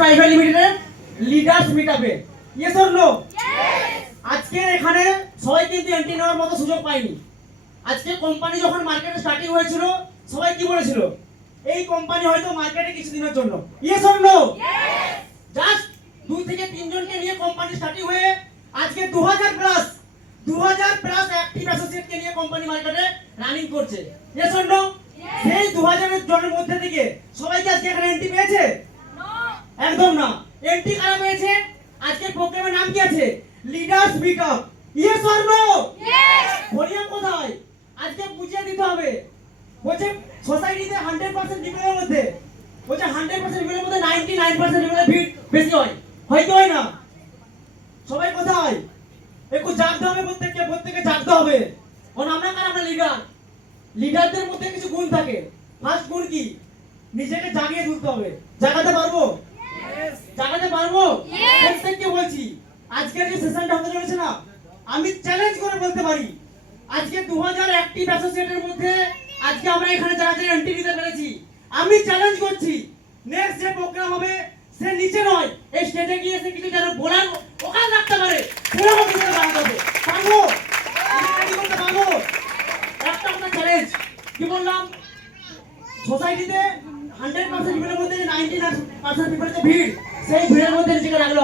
Private লিমিটেডের leaders মিটআপে yes or no? আজকে এখানে সবাই কিন্তু এন্ট্রি নেওয়ার মতো সুযোগ পায়নি। আজকে কোম্পানি যখন মার্কেটে স্টার্টিং হয়েছিল সবাই কি বলেছিল, এই কোম্পানি হয়তো মার্কেটে কিছুদিনের জন্য। Yes or no? জাস্ট 2 থেকে 3 জনকে নিয়ে কোম্পানি স্টার্টিং হয়ে আজকে 2000 প্লাস অ্যাক্টিভ অ্যাসোসিয়েটকে নিয়ে কোম্পানি মার্কেটে রানিং করছে। Yes or no? সেই 2000 জনের মধ্যে থেকে সবাই কি আজকে এখানে এন্ট্রি পেয়েছে? একদম না। এন্ট্রি কারা পেয়েছে? আজকে প্রোগ্রামের নাম কি আছে? Leaders meetup. Yes or no? Volume কোথায়? আজকে বুঝিয়ে দিতে হবে। বলছে সোসাইটিতে 100% পিপলের মধ্যে, বলছে 100% পিপলের মধ্যে 99% পিপলের ভিড় বেশি হয়, হয় কি হয় না? সবাই কোথায়? একটু জাগতে হবে, প্রত্যেককে জাগতে হবে। কারণ আমরা কারা? আমরা লিডার। লিডারদের মধ্যে কিছু গুণ থাকে। ফার্স্ট গুণ কি? নিজেকে জাগিয়ে তুলতে হবে। জাগাতে পারবো? জাগাতে পারবো? প্রত্যেককে বলছি, আজকের যে সেশনটা হতে চলেছে না, আমি চ্যালেঞ্জ করে বলতে পারি আজকে 2000 অ্যাক্টিভ অ্যাসোসিয়েটের মধ্যে আজকে আমরা এখানে যারা যারা এন্ট্রি নিতে পেরেছি, আমি চ্যালেঞ্জ করছি নেক্সট যে প্রোগ্রাম হবে সে নিচে নয়, এই স্টেজে গিয়ে সে কিছু যেন বলার ওখানে রাখতে পারে, সেরকম কিছু বানাতে হবে। পারবো? কি করতে পারবো? একটা কথা চ্যালেঞ্জ। কি বললাম? সোসাইটিতে 100% পিপলের মধ্যে 99% পিপলের যে ভিড়, সেই ভিড়ের মধ্যে নিজেকে রাখলো।